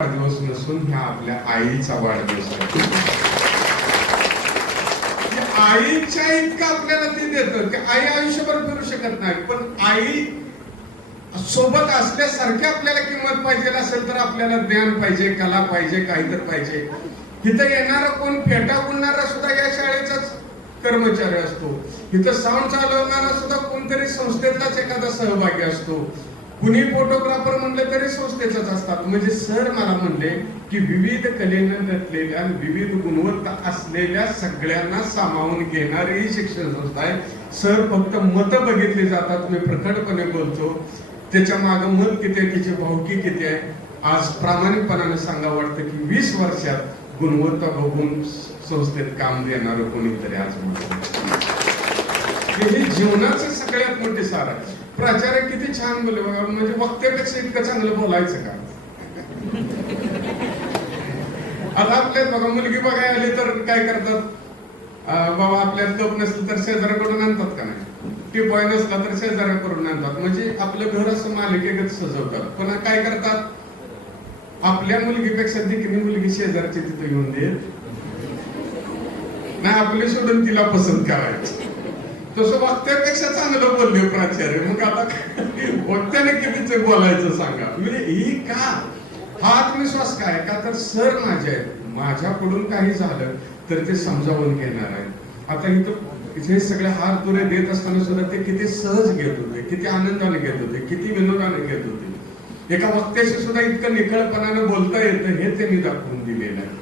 वाढदिवस नसून ह्या आपल्या आईचा वाढदिवस आहे. आईच्या इतकं आपल्याला ते देतं की आई आयुष्यभर फिरू शकत नाही, पण आई सोबत असल्यासारखी आपल्याला किंमत पाहिजे असेल तर आपल्याला ज्ञान पाहिजे, कला पाहिजे, काहीतरी पाहिजे. इथं येणारा कोण फेटा गुणणारा सुद्धा या शाळेचाच कर्मचारी असतो. इथं साऊंड चालवणारा सुद्धा कोणतरी संस्थेतलाच एखादा सहभागी असतो. कुणी फोटोग्राफर म्हणलं तरी संस्थेचाच असतात. म्हणजे सर मला म्हणले की विविध कलेनं नटलेल्या विविध गुणवत्ता असलेल्या सगळ्यांना सामावून घेणारी ही शिक्षण संस्था आहे. सर फक्त मतं बघितली जातात, मी प्रकटपणे बोलतो. त्याच्या मागं मत किती आहे, त्याची भावकी किती आहे. आज प्रामाणिकपणाने सांगा वाटतं की 20 वर्षात गुणवत्ता बघून संस्थेत काम देणार कोणीतरी आज म्हणतो. हे जीवनाचं सगळ्यात मोठे सार आहे. प्राचार्य किती छान बोलले बघा, म्हणजे वक्त्यापेक्षा इतकं चांगलं बोलायचं का. आता आपल्यात बघा मुलगी बघायला आली तर काय करतात, बाबा आपल्यात कप नसलं तर शेजाऱ्याकडून आणतात का नाही, टिपॉय नसला तर शेजाऱ्याकडून आणतात. म्हणजे आपलं घर असं मालिकेगत सजवतात. पण काय करतात, आपल्या मुलगीपेक्षा देखील मुलगी शेजारची तिथे येऊन देत नाही, आपले सोडून तिला पसंत करायचं. तसं वक्त्यापेक्षा चांगलं बोलले प्राचार्य. मग आता वक्त्याने कितीच बोलायचं सांगा. म्हणजे ही का हा आत्मविश्वास काय का, तर सर माझे आहेत, माझ्याकडून काही झालं तर ते समजावून घेणार आहे. आता इथं हे सगळे हार तुरे देत असताना सुद्धा ते किती सहज घेत होते, किती आनंदाने घेत होते, किती विनोदाने घेत होते. एका वक्त्याशी सुद्धा इतकं निखळपणाने बोलता येतं हे त्यांनी दाखवून दिलेलं आहे.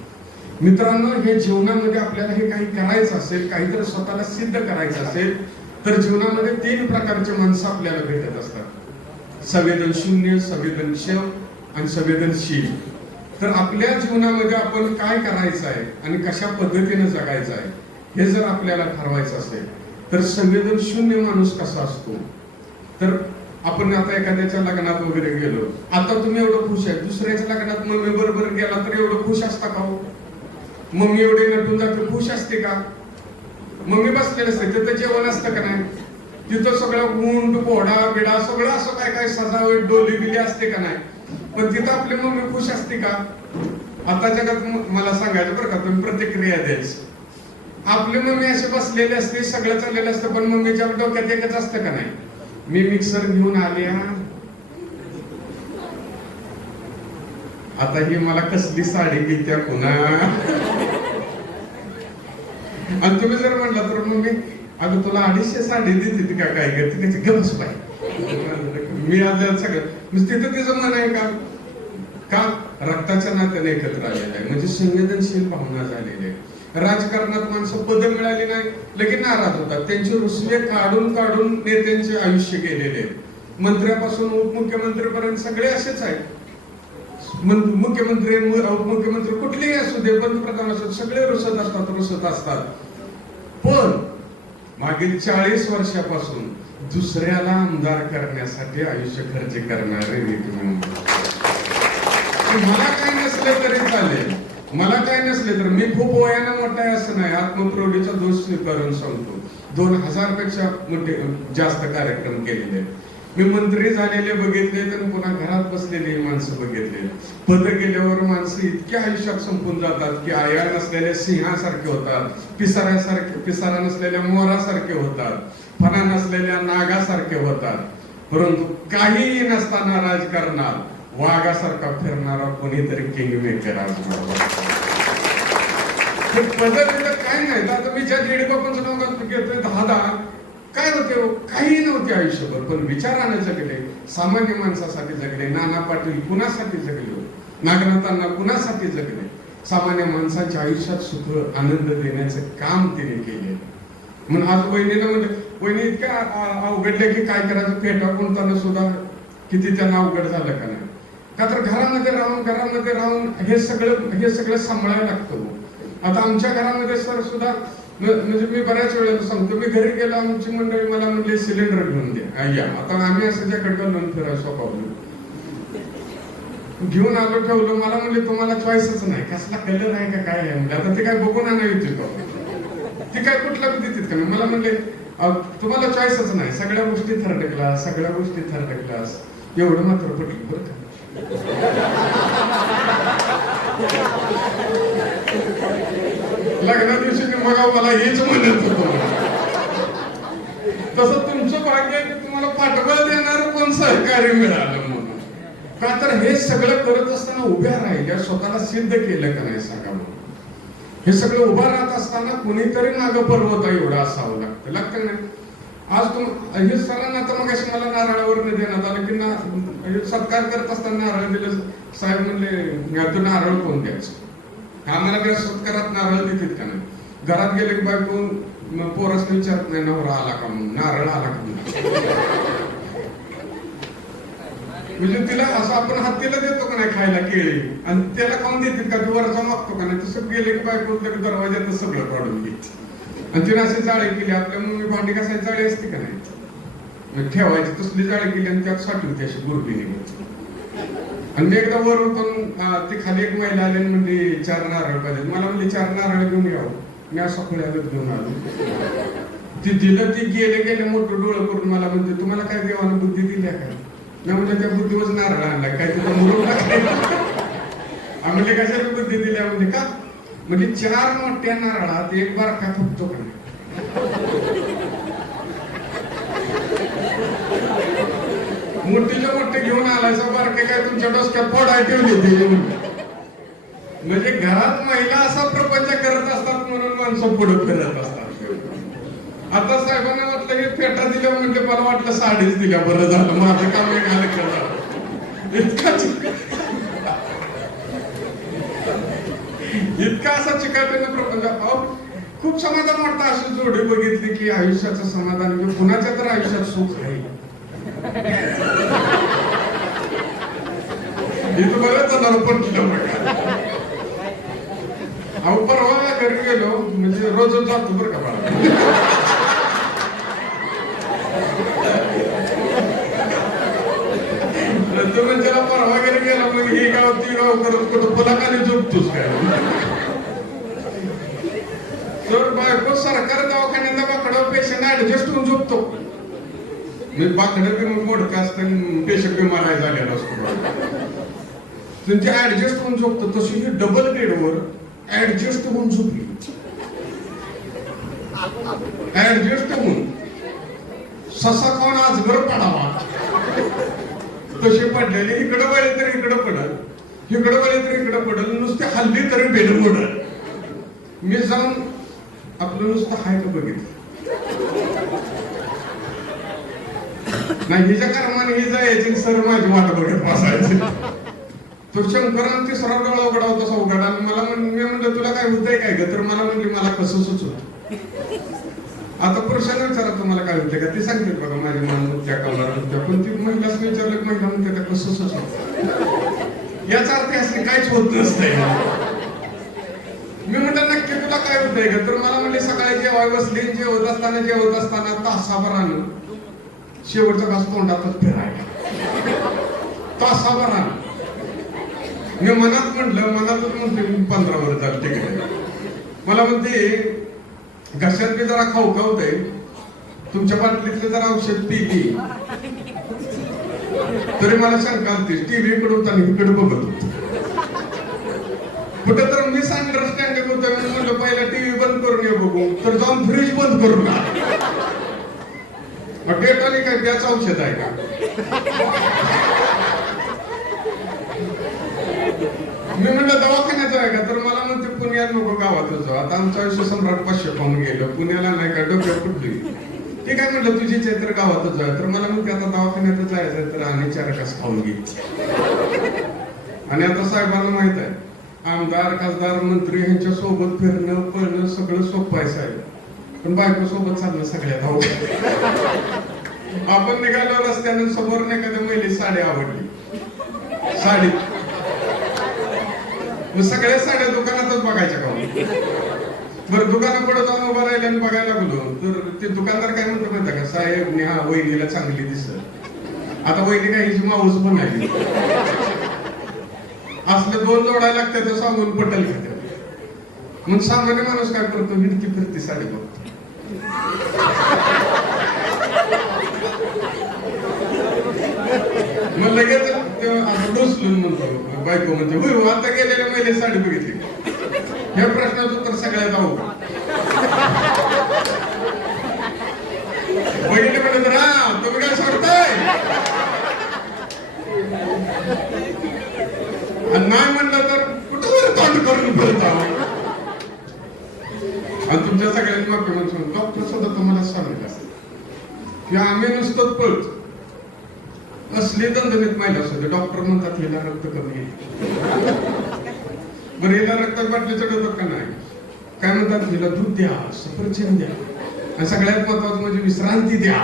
मित्रांनो, हे जीवनामध्ये आपल्याला हे काही करायचं असेल, काहीतरी स्वतःला सिद्ध करायचं असेल तर जीवनामध्ये 3 प्रकारचे माणसं आपल्याला भेटत असतात. संवेदनशून्य, संवेदनशील आणि संवेदनशील. तर आपल्या जीवनामध्ये आपण काय करायचं आहे आणि कशा पद्धतीने जगायचं आहे हे जर आपल्याला ठरवायचं असेल तर संवेदनशून्य माणूस कसा असतो. तर आपण आता एखाद्याच्या लग्नात वगैरे गेलो, आता तुम्ही एवढं खुश आहे, दुसऱ्याच्या लग्नात मम्मी बरोबर गेला तर एवढं खुश असता का हो. मम्मी एवढी नटून जाते, खुश असते का. मम्मी बसलेले असते, तिथं जेवण असतं का नाही, तिथं सगळं उंट घोडा बिडा सगळं असं काय काय सजावट डोली बिली असते का नाही, पण तिथं आपली मम्मी खुश असते का. आता जगात मला सांगायचं बरं का, तुम्ही प्रतिक्रिया द्यायची. आपली मम्मी अशी बसलेली असते, सगळं चाललेलं असतं, पण मम्मीच्या डोक्यात एकच असतं का नाही, मी मिक्सर घेऊन आले आता ही मला कसली साडी घेत्या पुन्हा. आणि तुम्ही जर म्हटलं तर मग मी अगं तुला 250 साडी देते का काय करते त्याची गमस पाहिजे मी आज सगळं तिथं तिचं मन आहे का, का रक्ताच्या नात्याने एकत्र आलेलं आहे. म्हणजे संवेदनशील भावना झालेली आहे. राजकारणात माणसं पद मिळाली नाही लगेच नाराज होतात. त्यांचे रुसवे काढून काढून नेत्यांचे आयुष्य गेलेले आहे. मंत्र्यापासून उपमुख्यमंत्रीपर्यंत सगळे असेच आहेत. मुख्यमंत्री उपमुख्यमंत्री कुठलेही असू दे, पंतप्रधान असू, सगळे रुसत असतात. पण मागील 40 वर्षापासून दुसऱ्याला आमदार करण्यासाठी आयुष्य खर्च करणारे मला काय नसले तरी चालेल, मला काय नसले तर मी खूप वयानं मोठा आहे असं नाही. आत्मप्रौढीचा दोष स्वीकारून सांगतो, 2000 पेक्षा मोठे जास्त कार्यक्रम केलेले. मी मंत्री झालेले बघितले तर पुन्हा घरात बसलेली माणसं बघितले. पद गेल्यावर माणसं इतक्या आयुष्यात संपून जातात की आया नसलेल्या सिंहासारखे होतात, पिसारा नसलेल्या मोरासारखे होतात, फणा नसलेल्या नागासारखे होतात. परंतु काहीही नसताना राजकारणात वाघासारखा फिरणारा कोणीतरी किंग मेकर पद काय नाही. आता मी ज्या देडबापांचं नाव घेतोय 10 काय होते, काही नव्हते आयुष्यभर, पण विचाराने जगले, सामान्य माणसासाठी जगले. नाना पाटील कुणासाठी जगले, नागनाथांना कुणासाठी जगले. सामान्य माणसाच्या आयुष्यात सुख आनंद देण्याचं काम तिने केले. म्हणून आज वहिनीला म्हणजे वहिनी इतक्या अवघडल्या की काय करायचं, फेटा कोणताना सुद्धा किती त्यांना अवघड झालं का नाही. का तर घरामध्ये राहून हे सगळं सांभाळायला लागतं. आता आमच्या घरामध्ये सर सुद्धा म्हणजे मी बऱ्याच वेळेला सांगतो, मी घरी गेलो आमची मंडळी मला म्हणले सिलेंडर घेऊन द्या. या आता आम्ही असं ज्या खडका लोन फिरायला स्वभावलो घेऊन आलो ठेवलं. मला म्हणले तुम्हाला चॉईसच नाही, कसला कलर आहे का काय आहे. म्हणजे आता ते काय बघून आणायची ती काय कुठला देतात का. मला म्हणले तुम्हाला चॉईसच नाही, सगळ्या गोष्टी थर्ड क्लास, सगळ्या गोष्टी थर्ड क्लास. एवढं मात्र पटलं बरं का. लग्ना दिवशी मग मला हेच म्हणत होतो. तसं तुमचं भाग्य आहे की तुम्हाला पाठबळ देणार कोण सहकार्य मिळालं म्हणून. का तर हे सगळं करत असताना उभ्या राहिल्या, स्वतःला सिद्ध केलं का नाही सांगा मला. हे सगळं उभं राहत असताना कुणीतरी मागं पर्वत एवढं असावं लागतं नाही. आज हे सरांना तर मग अशी मला नारळावर देण्यात आलं की सत्कार करत असताना नारळ दिलं. साहेब म्हणले तू नारळ कोण द्यायचं, आम्हाला त्या सत्कारात नारळ देतात का नाही. घरात गेले की बायको पोरसने विचारत नाही नवरा आला का म्हणून, नारळ आला का म्हणून. म्हणजे तिला असं आपण हत्तीला देतो का नाही खायला केळी, आणि त्याला खाऊन देतील का, तू वरचा मागतो का नाही. तसं गेले की बायको दरवाज्यात सगळं काढून घेत, आणि तिने अशी जाळी केली. आपल्या मम्मी भांडी कसायची जाळी असते का नाही, ठेवायची तसली जाळी केली आणि त्यात साठवली अशी गुरबी निघायची. आणि मी एकदा वर होतो, ती खाली एक महिला आली म्हणजे 4 नारळ पाहिजे. मला म्हणजे 4 नारळ घेऊन यावं. मी असं खुल्यागत घेऊन आलो. ती दिलं, ती गेले मोठं डोळं करून मला म्हणते तुम्हाला काय देवानं बुद्धी दिल्या का. मी म्हणजे त्या बुद्धीवर नारळ आणला काय तिथं मुरुडला काय. आम्ही कशाला बुद्धी दिल्या म्हणजे का, म्हणजे 4 मोठ्या नारळात एक बारका फुटतो का नाही. मोठीच्या मोठे घेऊन आलायचा बारके काय तुमच्या डोसक्यात फोडाय ठेवले. म्हणजे घरात महिला असा प्रपंच करत असतात म्हणून माणसं पुढे फिरत असतात. आता साहेबांना वाटलं हे फेटा दिल्या म्हणजे मला वाटलं साडीच दिल्या बरं झालं, माझं काम एक आलं केलं. इतका असा चिकाटीनं प्रपंच. खूप समाधान वाटतं अशी जोडी बघितली की आयुष्याचं समाधान, किंवा कुणाच्या तर आयुष्यात सुख आहे. इथं बरंच जणांना पटलं बघा. अहो परवा घरी गेलो म्हणजे रोजच जातो बरं का बाळा. म्हणजे परवा घरी गेला मग हे गाव ती गाव करत कुठं पुलाखाली झोपतोस काय. तर बायको सरकार दवाखान्यात बाकडं पेशंट ऍडजस्ट होऊन झोपतो. मी बाकडं मग मोडका असतं पेशंट बिमार आहे झालेला असतो. त्यांची ऍडजस्ट होऊन झोपतो. तशी ही डबल बेडवर ऍडजस्ट होऊन झोपली. ऍडजस्ट होऊन ससा खाऊन आजगर पडावा तशी पडलेली. इकडं वळे तर इकडं पडल, इकडं वळे तर इकडं पडल, नुसते हल्ली तरी बेड मोडल. मी जाऊन आपलं नुसतं हाय का बघितलं नाही. हिच्या कर्माने ही जायची सर माझी वाट बघत बसायची. तो शंकरान 3रा डोळा उघडा होता असा उघडा. मला मी म्हणलं तुला काय होतंय काय ग, तर मला म्हणली मला कसं सुचत. आता पुरुषांना विचारा तुम्हाला काय होतंय का, ती सांगते बघा माझी मान त्या कमरा होत्या. पण ती महिलाच विचारलं महिला म्हणते त्या कसं सुचत. याचा अर्थ असं काहीच होत नसतंय. मी म्हटलं नक्की तुला काय होतंय का, तर मला म्हणले सकाळी जेवाय बसली, जेवत असताना तासाभरानं शेवटचा घास तोंडातच फिरायला. तासाभरानं मी मनात म्हटलं, मनातच म्हणते 15 वर्ष झालं तिकडे. मला म्हणते घशात मी जरा खाऊखावतंय, तुमच्या बाटलीतलं जरा औषध पिली तरी मला शंका आलती. टीव्ही इकडे होता आणि इकडे बघत होतो. कुठे तर मिस अंडरस्टँडिंग होतं. मी म्हणलं पहिला टीव्ही बंद करून ये बघू, तर जाऊन फ्रीज बंद करून मग डेटॉली काय त्याचं औषध आहे का. मी म्हणलं दवाखान्याचं आहे का, तर मला म्हणते पुण्यात नको गावातच जाऊ. आता आमचं आयुष्य सम्राट 500 पाहून गेलं, पुण्याला नाही का डोक्यात कुठली. ठीक आहे म्हटलं तुझी चैत्र गावातच जाय. तर मला म्हणते आता दवाखान्यातच जायचं तर आणि 4 घास खाऊन घे. आणि आता साहेबांना माहित आहे आमदार खासदार मंत्री ह्यांच्या सोबत फिरणं पळणं सगळं सोपं आहे साहेब, पण बायको सोबत चालणं सगळ्यात अवघड. आपण निघालो रस्त्यानं समोर एखाद्या महिला साडी आवडली, साडी सगळ्या साड्या दुकानातच बघायच्या का. बरं दुकाना पुढे जाऊन उभा राहिला आणि बघायला लागलो तर ते दुकानदार काय म्हणतो माहिती का, साहेब हा वहिनीला चांगली दिसत. आता वहिनी काय हिची माऊस पण आहे. असले 2 जोडायला लागतात तर सांगून पटेल का. मग सामान्य माणूस काय करतो, हिडकी फिरती साडी बघतो. मग लगेच डोसलून म्हणतो बायको म्हणते होय हो, आता गेलेल्या महिने साडी बघितली या प्रश्नाचं उत्तर सगळ्यात अवघड. बघितलं म्हणलं तर हा तुम्ही काय सोडताय आणि नाही म्हणलं तर कुठं वर तोंड करून फिरत आहोत. आणि तुमच्या सगळ्यांनी माफी म्हणून डॉक्टर सुद्धा तुम्हाला सांगितलं की आम्ही नुसतं पळतो असले दणदणीत महिला असते डॉक्टर म्हणतात हिला रक्त कमी आहे. बरं हिला रक्तात बाटली चढवतात का नाही काय म्हणतात हिला दूध द्या सफरचंद द्या आणि सगळ्यात महत्वाचं म्हणजे विश्रांती द्या.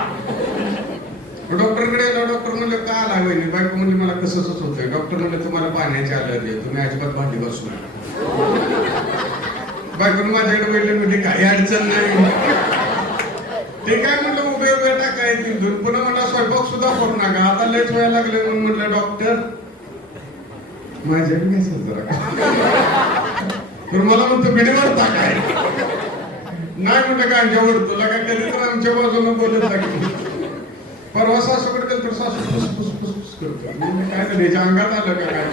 डॉक्टरकडे गेला डॉक्टर म्हणले का आला वहिनी बायको म्हणली मला कसंच होतंय. डॉक्टर म्हणले तुम्हाला पाण्याची अलर्जी आहे तुम्ही अजिबात भांडी बसू नका. बायकोन माझ्याकडे वळले म्हणजे काही अडचण नाही ते काय म्हटलं उभे उभे टाकाय तिथून पुन्हा मला स्वयंपाक सुद्धा करू नका आता लेट व्हायला लागले म्हणून म्हटलं डॉक्टर माझ्या घ्यायचं जरा तर मला म्हणतो बिडीवर टाकाय नाही म्हटलं काय जवळ तुला काय कधी तर आमच्या बाजूने बोलत लागली. परवा सासूकडे गेलं तर सासू फुसफुस करतो काय झालं याच्या अंगात आलं का काय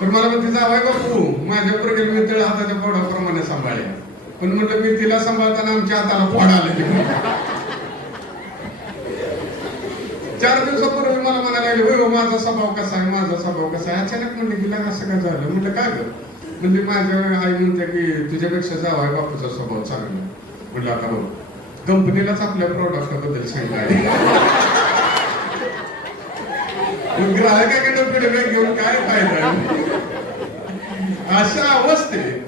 तर मला म्हणते जावाय बापू माझ्या बरोबर मी तिला हाताच्या पोडाप्रमाणे सांभाळले पण म्हटलं मी तिला सांभाळताना आमच्या हाताला फोड आले. 4 दिवसापूर्वी मला म्हणायला लागले होय माझा स्वभाव कसा आहे माझा स्वभाव कसा आहे. अचानक म्हणले तिला असं काय झालं म्हटलं काय ग म्हणजे माझ्या आई म्हणते की तुझ्यापेक्षा जावाय बापूचा स्वभाव चांगला. म्हटलं आता हो कंपनीलाच आपल्या प्रोडक्टबद्दल सांगितलं ग्राहकाकडे फीडबॅक घेऊन काय फायदा. अशा अवस्थेत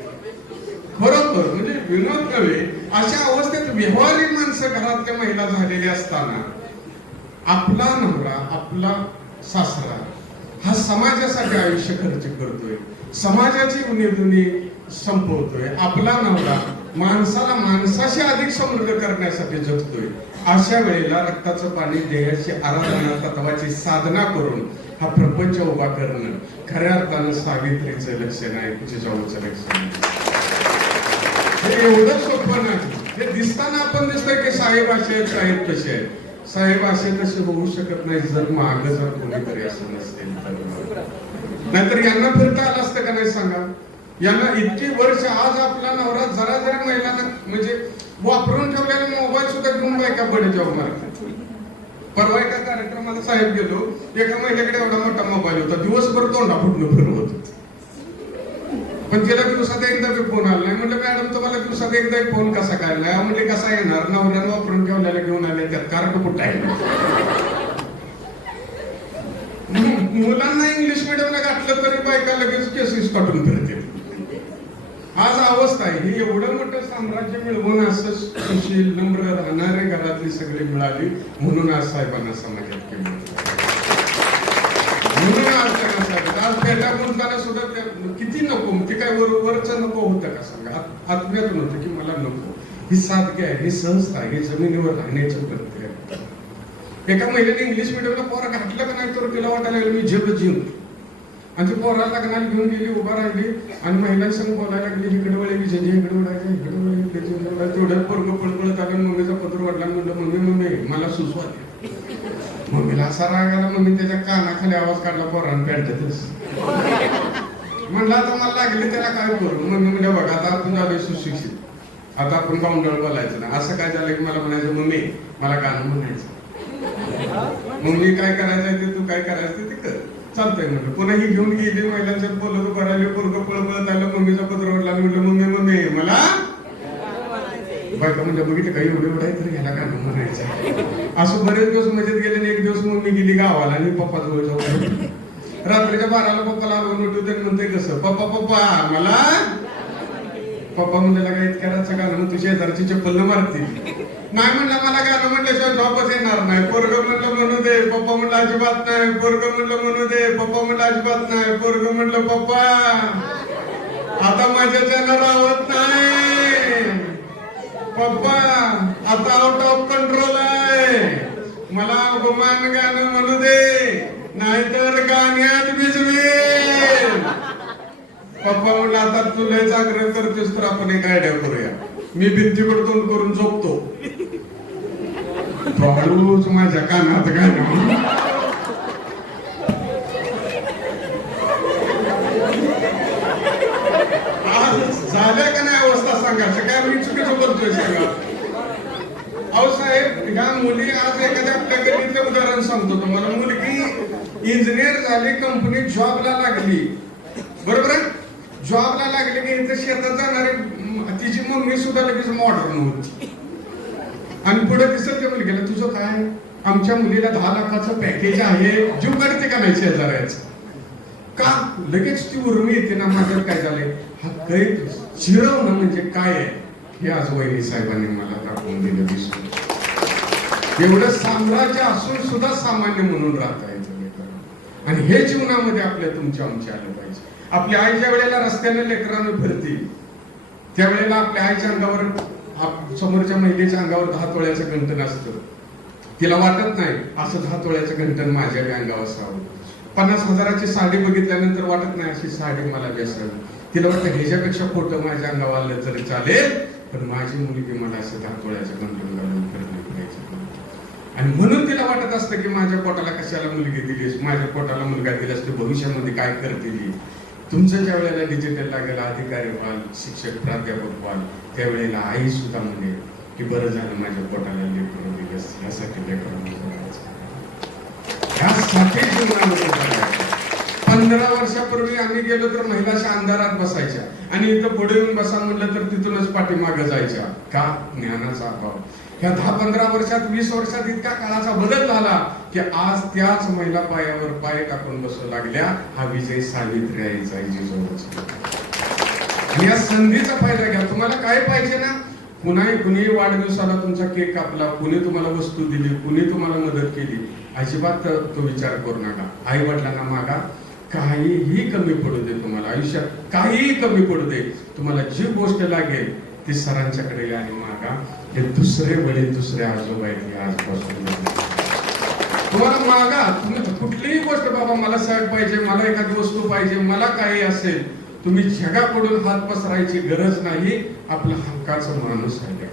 खरोखर म्हणजे विनोद नव्हे अशा अवस्थेत व्यवहारिक माणसं घरातल्या महिला झालेल्या असताना आपला नवरा आपला सासरा हा समाजासाठी आयुष्य खर्च करतोय समाजाची उणीधुणी संपवतोय आपला नवरा माणसाला माणसाशी अधिक समृद्ध करण्यासाठी जगतोय. अशा वेळेला रक्ताचं पाणी देहाची आराधना तत्वाची साधना करून हा प्रपंच उभा करणं खऱ्या अर्थानं सावित्रीचं लक्षण आहे जिजाऊचं लक्षण आहे. हे एवढं सोपं नाही. हे दिसताना आपण दिसतंय की साहेब असे आहेत साहेब तसे आहेत. साहेब असे तसे होऊ शकत नाही जर माग जर कोणीतरी असं नसेल तर. नाहीतर यांना फिरता आलं असतं का नाही सांगा. यांना इतकी वर्ष आज आपला नवरा जरा जरी महिलांना म्हणजे वापरून ठेवलेला मोबाईल सुद्धा घेऊन बायका बडे जॉब मारतात. परवा एका कार्यक्रमाला साहेब गेलो एका महिलेकडे एवढा मोठा मोबाईल होता दिवसभर तोंडा फुटणं फिरवत पण तिला दिवसात एकदा बी फोन आला नाही. म्हटलं मॅडम तुम्हाला दिवसात एकदा फोन कसा काय नाही म्हणजे कसा येणार नवऱ्यानं वापरून ठेवलेला घेऊन आले त्यात कार्ड कुठं आहे. मुलांना इंग्लिश मिडियमला घातलं तरी बायका लगेच केसेस काढून फिरते. आज अवस्था आहे ही एवढं मोठं साम्राज्य मिळवून असं सुशील नम्र राहणारे घरातली सगळी मिळाली म्हणून आज साहेबांना समाजात केलं. म्हणून आज त्यांना साहेब आज पेटा बोलताना सुद्धा किती नको ते काय वरचं नको होतं का सांगा आत्म्यातून होतं की मला नको. ही साधगी आहे ही सहजता आहे ही जमिनीवर राहण्याची पद्धत आहे. एका महिलेने इंग्लिश मिडियमला पोरा घातलं का नाही तर तिला वाटायला लागलं मी जग जीव आणि ती पोरा लग्नाला घेऊन गेली उभा राहिली आणि महिलांसंग बोलायला लागली इकडे वळे विजय इकडे वळायचं इकडे वळे इकडे वळायचं तेवढ्यात पोरग पळपळत आलं मम्मीचा पत्र वाढला म्हणलं मम्मी मला सुचवा दे. मम्मीला असा राग आला मम्मी त्याच्या कानाखाली आवाज काढला पोरानं पॅन्टच म्हणलं आता मला लागले त्याला काय करू. मम्मी म्हणजे बघा आता आपण झालोय सुशिक्षित आता आपण काउंटर बोलायचं ना असं काय झालं की मला म्हणायचं मम्मी मला गाणं म्हणायचं मम्मी काय करायचंय ते तू काय करायचं ते कर चालतंय म्हटलं. पुन्हा ही घेऊन गेली महिलांच्यात बोलत उभं राहिले पोरग पळपळत आलं मम्मीचा पत्र वाटला म्हटलं मम्मी मला बायका म्हणजे बघितलं काही एवढं आहे तर ह्याला गाणं म्हणायचं. असं बरेच दिवस मजेत गेले आणि एक दिवस मम्मी गेली गावाला आणि पप्पा जवळ जाऊ रात्रीच्या 12ला पप्पाला आलो उठवते म्हणते कसं पप्पा मला पप्पा म्हणलेला काय इतक्याचं गाणं मग तुझ्या शेजारची चप्पल न मारतील नाही म्हणलं मला गाणं म्हटल्याशिवाय झोपच येणार नाही. पोरग म्हणलं म्हणू दे पप्पा म्हणलं अजिबात नाही पोरग म्हणलं म्हणू दे पप्पा म्हणलं अजिबात नाही पोरग म्हणलं पप्पा आता माझ्याच्यानं राहत नाही पप्पा आता आउट ऑफ कंट्रोल आहे मला गुमान गाणं म्हणू दे नाहीतर गाण्यात भिजवेल. पप्पा म्हणलं आता तू लयच आग्रह करतेस तर आपण एक आयडिया करूया मी भिंतीकडे तोंड करून झोपतो हळूच माझ्या कानात गाणं मुली आज एखाद्या आपल्या गल्लीतलं उदाहरण सांगतो तुम्हाला. मुलगी इंजिनियर झाली, कंपनीत जॉबला लागली, बरोबर आहे. जॉबला लागली की इथं शेतात जाणारे तिची मम्मी सुद्धा लगेच मॉडर्न होती. आणि पुढे दिसत त्या मुलगीला, तुझं काय, आमच्या मुलीला 10 लाखाचं पॅकेज आहे, जीव करते का नाही शेजाऱ्याचं का? लगेच ती उर्मी येते ना, माझ्यात काय झालंय, हा काही चिरवणं म्हणजे काय आहे हे आज वहिनी साहेबांनी मला दाखवून दिलं. दिसून एवढं साम्राज्य असून सुद्धा सामान्य म्हणून राहता येतं. आणि हे जीवनामध्ये आपल्या तुमच्या आमच्या आलं पाहिजे. आपल्या आई ज्या वेळेला रस्त्याने लेकरांना फिरतील त्यावेळेला आपल्या आईच्या अंगावर, समोरच्या महिलेच्या अंगावर 10 तोळ्याचं गंठण असतं. तिला वाटत नाही असं 10 तोळ्याचं गंठण माझ्या अंगावर असावं. 50,000ची साडी बघितल्यानंतर वाटत नाही अशी साडी मला बेसावी. तिला वाटतं ह्याच्यापेक्षा खोटं माझ्या अंगावर आलं तरी चालेल, पण माझी मुलगी मला असं 10 तोळ्याचं गंठण घालून फिरली पाहिजे. आणि म्हणून तिला वाटत असतं की माझ्या पोटाला कशाला मुलगी दिलीस, माझ्या पोटाला मुलगा दिलास, तू भविष्यामध्ये काय करतील. तुमचं ज्या वेळेला डिजिटल लागेल, अधिकारी व्हाल, शिक्षक प्राध्यापक व्हाल, त्यावेळेला आई सुद्धा म्हणेल की बरं झालं माझ्या पोटाला लेकरं दिलंस, यासाठी लेकरं ह्यासाठी जीवनामध्ये करायचं. 15 वर्षापूर्वी आम्ही गेलो तर महिलाच्या अंधारात बसायच्या आणि इथं पुढे येऊन बसा म्हणलं तर तिथूनच पाठीमागे जायच्या. का? ज्ञानाचा अभाव. ह्या 10-15 वर्षात, 20 वर्षात इतका काळाचा बदल झाला की आज त्याच महिला पायावर पाय टाकून बसू लागल्या. हा विजय सावित्री आईचा जिजाऊचा. आणि या संधीचा फायदा घ्या. तुम्हाला काय पाहिजे ना, कुणी वाढदिवसाला तुमचा केक कापला, कुणी तुम्हाला वस्तू दिली, कुणी तुम्हाला मदत केली, अजिबात तो विचार करू नका. आई वडिलांना मागा, काहीही कमी पडू दे, तुम्हाला आयुष्यात काहीही कमी पडू दे, तुम्हाला जी गोष्ट लागेल ती सरांच्याकडे या आणि मागा. हे दुसरे वडील, दुसरे आजोबा आहेत आजपासून. तुम्हाला मागा, तुम्ही कुठलीही गोष्ट, बाबा मला सॅग पाहिजे, मला एखादी वस्तू पाहिजे, मला काही असेल, तुम्ही जगाकडून हात पसरायची गरज नाही. आपला हक्काचा माणूस आहे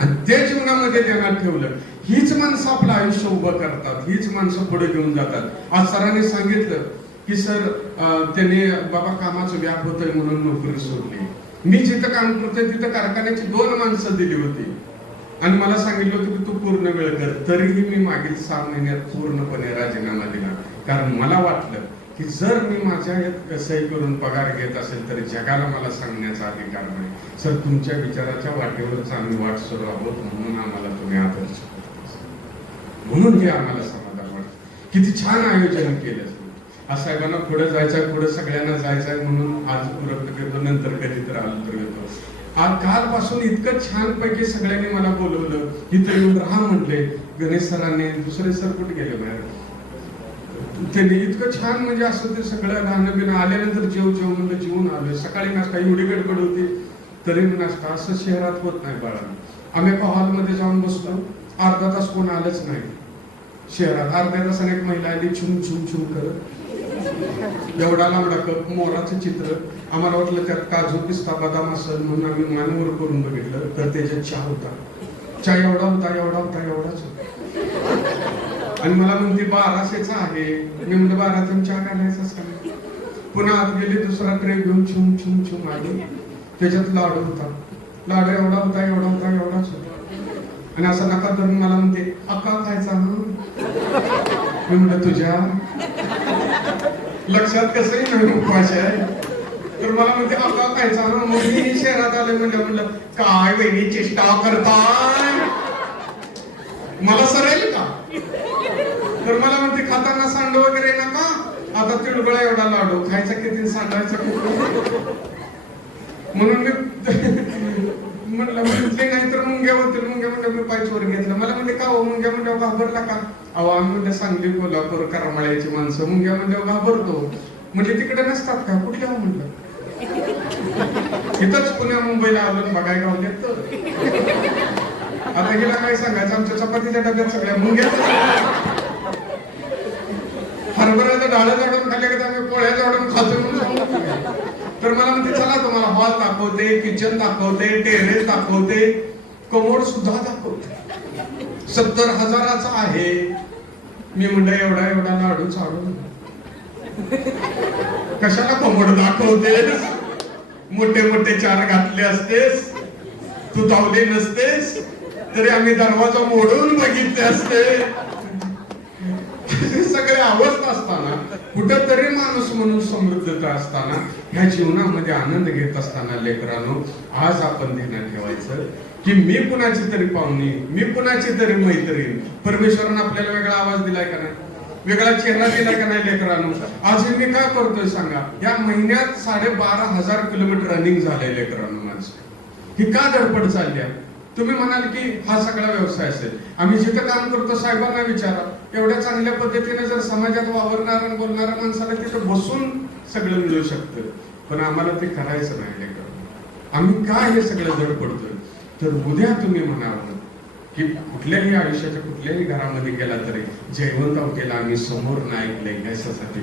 आणि ते जीवनामध्ये ध्यानात ठेवलं, हीच माणसं आपलं आयुष्य उभं करतात, हीच माणसं पुढे घेऊन जातात. आज सरांनी सांगितलं की सर त्यांनी बाबा कामाचं व्याप होतंय म्हणून नोकरी सोडली. मी जिथं काम करतोय तिथं कारखान्याची 2 माणसं दिली होती आणि मला सांगितलं होतं की तू पूर्ण वेळ कर. तरीही मी मागील 6 महिन्यात पूर्णपणे राजीनामा दिला. कारण मला वाटलं की जर मी माझ्या सही करून पगार घेत असेल तर जगाला मला सांगण्याचा अधिकार नाही. सर तुमच्या विचाराच्या वाटेवरच आम्ही वाट सुरू आहोत, म्हणून आम्हाला तुम्ही आदर्श, म्हणून हे आम्हाला समाधान वाटतं. किती छान आयोजन केलं. आज साहेबांना पुढे जायचंय, पुढे सगळ्यांना जायचंय म्हणून आज उरकत घेतो, नंतर कधी तर आलो तर येतो. आज कालपासून इतकं छान पैकी सगळ्यांनी मला बोलवलं, इथं येऊन राहा म्हटले. गणेश सरांनी, दुसरे सर कुठे गेले बाहेर, त्यांनी इतकं छान म्हणजे असं ते सगळं गाणं बिणं. आल्यानंतर जेव म्हणजे जेवून आलो. सकाळी नाश्ता, एवढी गडबड होती तरी नाश्ता. असं शहरात होत नाही बाळा. आम्ही एका हॉलमध्ये जाऊन बसलो, अर्धा तास कोण आलंच नाही. शहरात अर्ध्या तासाने एक महिला आली, छुम छुम छुम करत, एवढा लांबडा कप, मोराचं चित्र. आम्हाला वाटलं त्यात काजू पिस्ता बदाम असेल म्हणून आम्ही मानवर करून बघितलं तर त्याच्यात चहा होता. चहा एवढा होता, एवढाच होता. आणि मला म्हणते 1200चा आहे. मी म्हणलं 1200 चहा घालायचा सांग. पुन्हा आत गेली, दुसरा ट्रे घेऊन छुम छुम छुम आली. त्याच्यात लाडू होता. लाडू एवढा होता, एवढाच होता. आणि असा नका धरून मला म्हणते अक्का खायचा. मी म्हणलं तुझ्या लक्षात कसंही नाही उपवास आहे. तर मला म्हणते अक्का खायचा. मग मी शहरात आले म्हणलं काय वेगळी चेष्टा करताय, मला सरेल का? तर मला म्हणते खाताना सांड वगैरे नका, आता तिळगुळा एवढा लाडू खायचा, किती सांगायचा म्हणून मी म्हणलं म्हटले नाही तर मुंग्या होतील. मुंग्या म्हणलं मी पायचवर घेतलं. मला म्हणते का हो मुंग्या म्हणल्यावर घाबरला का? अहो आम्ही म्हणलं सांगली, कोल्हापूर, करमाळ्याची माणसं मुंग्या म्हणल्यावर घाबरतो. म्हणजे तिकडे नसतात का? कुठल्या हो म्हणलं, इथंच पुण्या मुंबईला आलो बघाय गाव घेत. आता गेला काय सांगायचं, आमच्या चपातीच्या डब्यात सगळ्या मुंग्या. हरभऱ्याचं डाळ जाडून खाल्ले की आम्ही पोळ्या जाडून खातो म्हणून सांगतो. तर मला म्हणते चला तुम्हाला हॉल दाखवते, किचन दाखवते, टेरेस दाखवते, कमोड सुद्धा दाखवते. 70,000चा आहे. मी म्हणलं एवढा लाडू चाडून कशाला कमोड दाखवतेस? मोठे 4 घातले असतेस, तू धावले नसतेस, तरी आम्ही दरवाजा मोडून बघितले असते. हे सगळे अवस्था असताना कुठेतरी माणूस म्हणून समृद्धता असताना ह्या जीवनामध्ये आनंद घेत असताना लेकरांनो, आज आपण ध्यानात ठेवायचं की मी कुणाची तरी पाहुणी, मी कुणाची तरी मैत्रीण. परमेश्वरानं आपल्याला वेगळा आवाज दिलाय का नाही, वेगळा चेहरा दिलाय का नाही लेकरांनो? आज मी काय करतोय सांगा, या महिन्यात 12,500 किलोमीटर रनिंग झालंय लेकरांनो माझं. ही का धडपड चालली आहे? तुम्ही म्हणाल की हा सगळा व्यवसाय असेल. आम्ही जिथं काम करतो साहेबांना विचारा, एवढ्या चांगल्या पद्धतीने जर समाजात वावरणारा आणि बोलणाऱ्या माणसाला तिथं बसून सगळं मिळू शकतं, पण आम्हाला ते करायचं नाही लेकरांनो. आम्ही काय हे सगळं धडपडतोय? तर उद्या तुम्ही म्हणावं की कुठल्याही आयुष्याच्या कुठल्याही घरामध्ये गेला तरी जयवंत अवटेला आम्ही समोर नाही ऐकलंय याच्यासाठी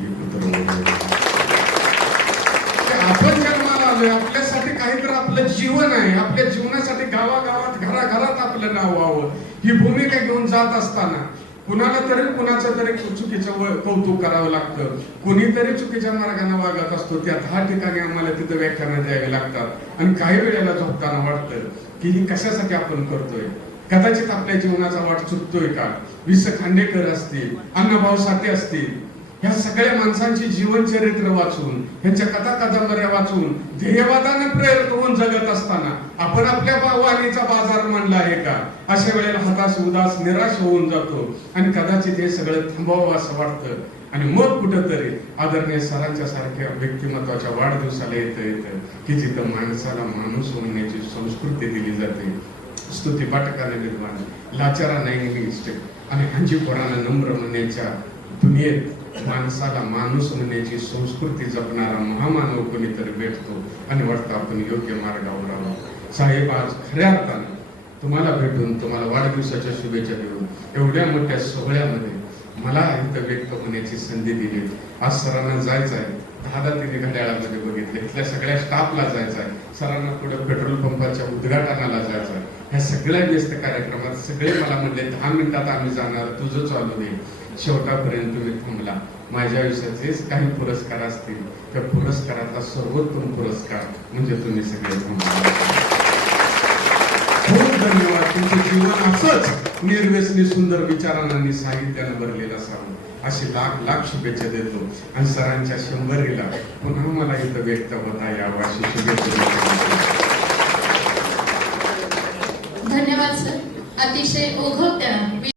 आपण जन्माला आलोय, आपल्यासाठी काहीतरी आपलं जीवन आहे. आपल्या जीवनासाठी गावागावात घराघरात आपलं नाव व्हावं ही भूमिका घेऊन जात असताना कुणाला तरी कुणाचं तरी चुकीचं कौतुक करावं लागतं, कुणीतरी चुकीच्या मार्गाने वागत असतो. त्या 10 ठिकाणी आम्हाला तिथं व्याख्यानं द्यावी लागतात आणि काही वेळेला झोपताना वाटतं की ही कशासाठी आपण करतोय. कदाचित आपल्या जीवनाचा वाट चुकतोय का? वि.स. खांडेकर असतील, अण्णाभाऊ साठे असतील, ह्या सगळ्या माणसांची जीवन चरित्र वाचून, ह्यांच्या कथा कादंबऱ्या वाचून ध्येयवादाने प्रेरित होऊन जगत असताना आपण आपल्या वाणीचा बाजार मांडला आहे का? अशा वेळेला हताश, उदास, निराश होऊन जातो आणि कदाचित हे सगळं थांबवावं असं वाटतं. आणि मग कुठंतरी आदरणीय सरांच्या सारख्या व्यक्तिमत्वाच्या वाढदिवसाला येतं की जिथं माणसाला माणूस म्हणण्याची संस्कृती दिली जाते. स्तुती पाठकाने निर्माण, लाचारा नाही आणि हंजी पोरांना नम्र म्हणण्याच्या दुनियेत माणसाला माणूस म्हणण्याची संस्कृती जपणारा महामानव कोणीतरी भेटतो आणि वाटतं आपण योग्य मार्गावर आहोत. साहेब, आज खऱ्या अर्थाने तुम्हाला भेटून, तुम्हाला वाढदिवसाच्या शुभेच्छा देऊन, एवढ्या मोठ्या सोहळ्यामध्ये मला इथं व्यक्त होण्याची संधी दिली. आज सरांना जायचं आहे, 10 तिने घड्याळामध्ये बघितले, इथल्या सगळ्या स्टाफला जायचं आहे, सरांना पुढे पेट्रोल पंपाच्या उद्घाटनाला जायचं आहे. ह्या सगळ्या व्यस्त कार्यक्रमात सगळे मला म्हणले 10 मिनिटात आम्ही जाणार, तुझं चालू दे. शेवटापर्यंत तुम्ही थांबला. माझ्या आयुष्याचेच काही पुरस्कार असतील, त्या पुरस्काराचा सर्वोत्तम पुरस्कार म्हणजे तुम्ही सगळे थांबला. खूप धन्यवाद. तुमचं जीवन असंच निर्व्यसनी सुंदर विचारांना आणि साहित्यानं भरलेलं असावं अशी लाख लाख शुभेच्छा देतो. आणि सरांच्या 100रीला पुन्हा मला इथं व्यक्त होता यावं अशी शुभेच्छा देतो. धन्यवाद सर. अतिशय ओघवत्या